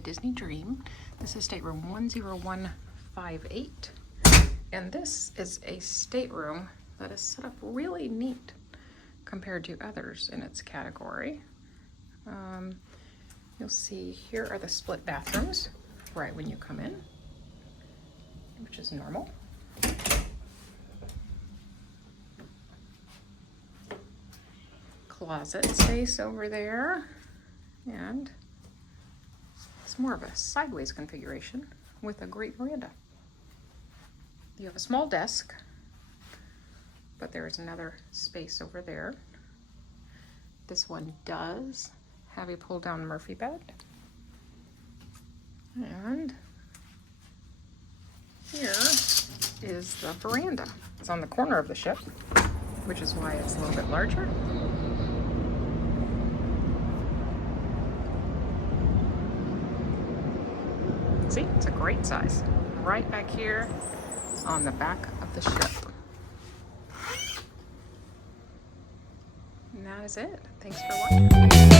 the Disney Dream. This is stateroom 10158. And this is a stateroom that is set up really neat compared to others in its category. You'll see here are the split bathrooms right when you come in, which is normal. Closet space over there, and it's more of a sideways configuration with a great veranda. You have a small desk, but there is another space over there. This one does have a pull-down Murphy bed, and here is the veranda. It's on the corner of the ship, which is why it's a little bit larger. See, it's a great size. Right back here on the back of the ship. And that is it. Thanks for watching.